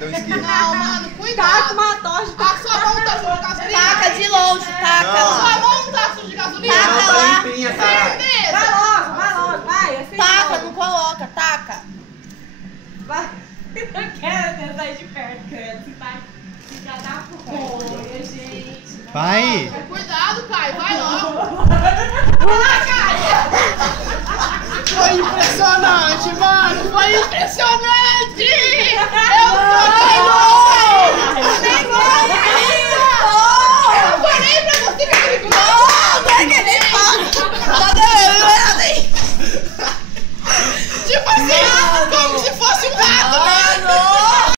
dá um isqueiro. Não, mano, cuidado. Taca uma tocha. A sua mão tá suja de gasolina. Taca de longe, taca Não. lá. Sua mão não tá suja de gasolina. Taca Não, tá lá. limpinha, caralho. Certeza. Vai logo, vai. Assim Taca, logo. não coloca, taca. Vai. Não quero sair de perto, credo. Se vai ficar da folha, gente. Vai! Cuidado, Caio. Vai logo. Vai, Caio. Foi impressionante, mano. Foi impressionante. Eu sou